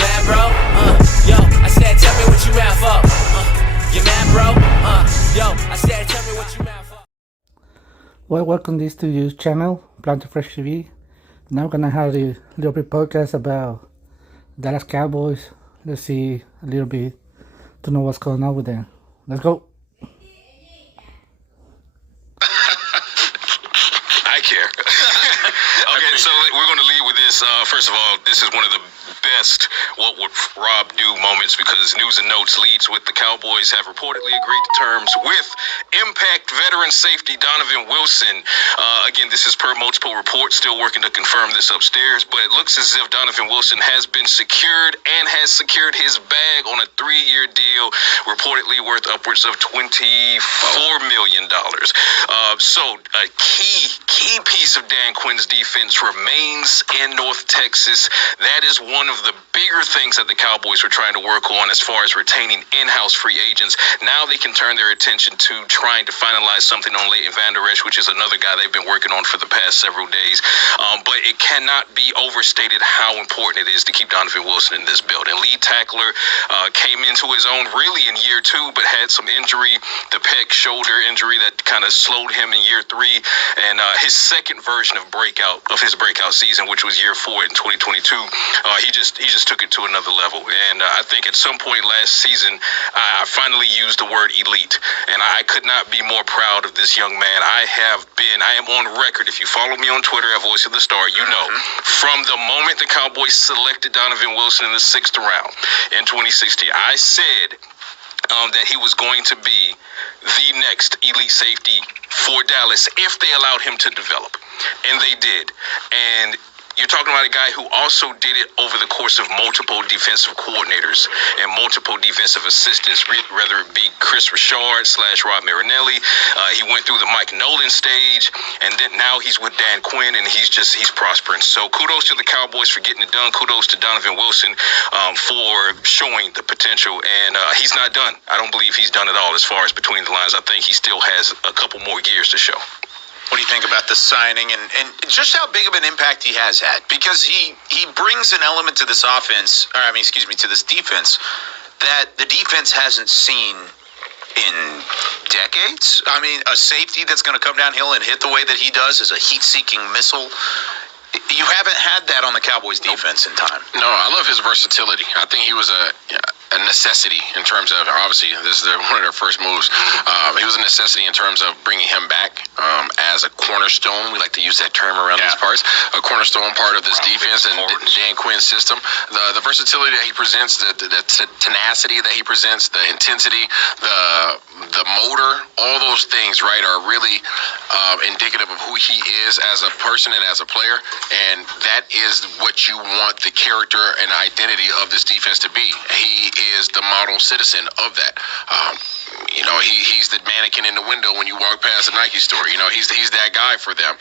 mad, bro? Yo, I said, tell me what you mad for. You mad, bro? Yo, I said, tell me what you mad for. Well, welcome this to your channel, Planto Fresh TV. Now we're gonna have a little bit podcast about Dallas Cowboys. Let's see a little bit to know what's going on with them. Let's go. I care. Okay, so we're going to lead with this. First of all, this is one of the best "what would Rob do" moments, because News and Notes leads with the Cowboys have reportedly agreed to terms with Impact veteran safety Donovan Wilson. Again, this is per multiple reports, still working to confirm this upstairs, but it looks as if Donovan Wilson has been secured and has secured his bag on a 3-year deal, reportedly worth upwards of $24 million. So a key piece of Dan Quinn's defense remains in North Texas. That is one of the bigger things that the Cowboys were trying to work on as far as retaining in-house free agents. Now they can turn their attention to trying to finalize something on Leighton Vander Esch, which is another guy they've been working on for the past several days. But it cannot be overstated how important it is to keep Donovan Wilson in this build. And lead tackler came into his own really in year 2, but had some injury, the pec shoulder injury that kind of slowed him in year 3. And his second version of his breakout season, which was year 4 in 2022, he just took it to another level. And I think at some point last season, I finally used the word elite, and I could not be more proud of this young man. I am on record. If you follow me on Twitter at Voice of the Star, you know, from the moment the Cowboys selected Donovan Wilson in the 6th round in 2016, I said that he was going to be the next elite safety for Dallas if they allowed him to develop. And they did. And you're talking about a guy who also did it over the course of multiple defensive coordinators and multiple defensive assistants, whether it be Chris Richard / Rob Marinelli. He went through the Mike Nolan stage, and then now he's with Dan Quinn, and he's prospering. So kudos to the Cowboys for getting it done. Kudos to Donovan Wilson for showing the potential. And he's not done. I don't believe he's done it all as far as between the lines. I think he still has a couple more years to show. What do you think about the signing and just how big of an impact he has had? Because he brings an element to this offense, to this defense, that the defense hasn't seen in decades. I mean, a safety that's going to come downhill and hit the way that he does is a heat-seeking missile. You haven't had that on the Cowboys defense in time. No, I love his versatility. I think he was a necessity in terms of, obviously, this is one of their first moves. He was a necessity in terms of bringing him back as a cornerstone. We like to use that term around these parts. A cornerstone part of this defense and Dan Quinn's system. The versatility that he presents, the tenacity that he presents, the intensity, the motor, all those things, right, are really indicative of who he is as a person and as a player. And that is what you want the character and identity of this defense to be. He is the model citizen of that. He's the mannequin in the window when you walk past a Nike store. He's that guy for them.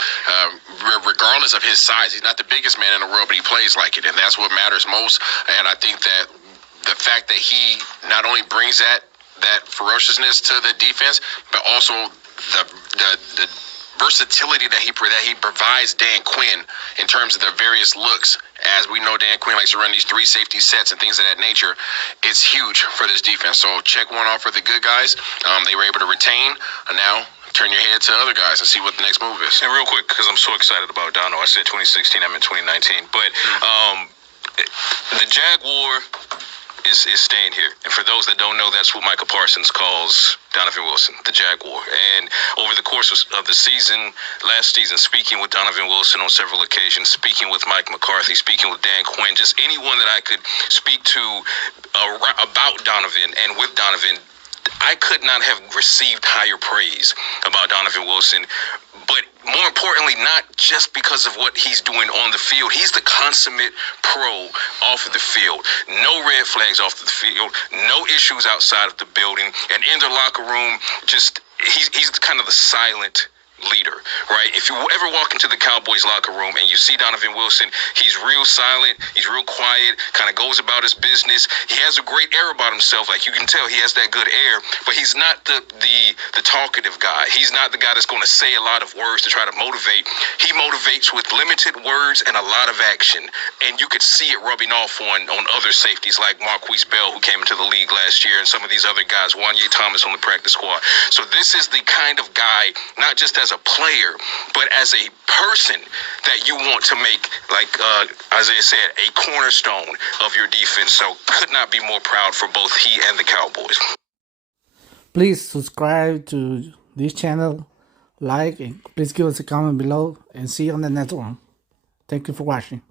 Regardless of his size, he's not the biggest man in the world, but he plays like it, and that's what matters most. And I think that the fact that he not only brings that ferociousness to the defense, but also the versatility that he provides Dan Quinn in terms of the various looks. As we know, Dan Quinn likes to run these 3 safety sets and things of that nature. It's huge for this defense. So check one off for the good guys. They were able to retain, and now turn your head to other guys and see what the next move is. And real quick, because I'm so excited about Dono, I said 2016, I'm in 2019. But the Jaguar is staying here. And for those that don't know, that's what Micah Parsons calls Donovan Wilson, the Jaguar. And over the course of the season, last season, speaking with Donovan Wilson on several occasions, speaking with Mike McCarthy, speaking with Dan Quinn, just anyone that I could speak to about Donovan and with Donovan, I could not have received higher praise about Donovan Wilson. But more importantly, not just because of what he's doing on the field. He's the consummate pro off of the field. No red flags off of the field. No issues outside of the building. And in the locker room, he's kind of the silent leader, right? If you ever walk into the Cowboys locker room and you see Donovan Wilson, he's real silent, he's real quiet, kind of goes about his business. He has a great air about himself, like you can tell he has that good air, but he's not the talkative guy. He's not the guy that's going to say a lot of words to try to motivate. He motivates with limited words and a lot of action, and you could see it rubbing off on other safeties like Marquise Bell, who came into the league last year, and some of these other guys, Wanye Thomas on the practice squad. So this is the kind of guy, not just as a player, but as a person that you want to make, like Isaiah said, a cornerstone of your defense. So could not be more proud for both he and the Cowboys. Please subscribe to this channel, like, and please give us a comment below, and see you on the next one. Thank you for watching.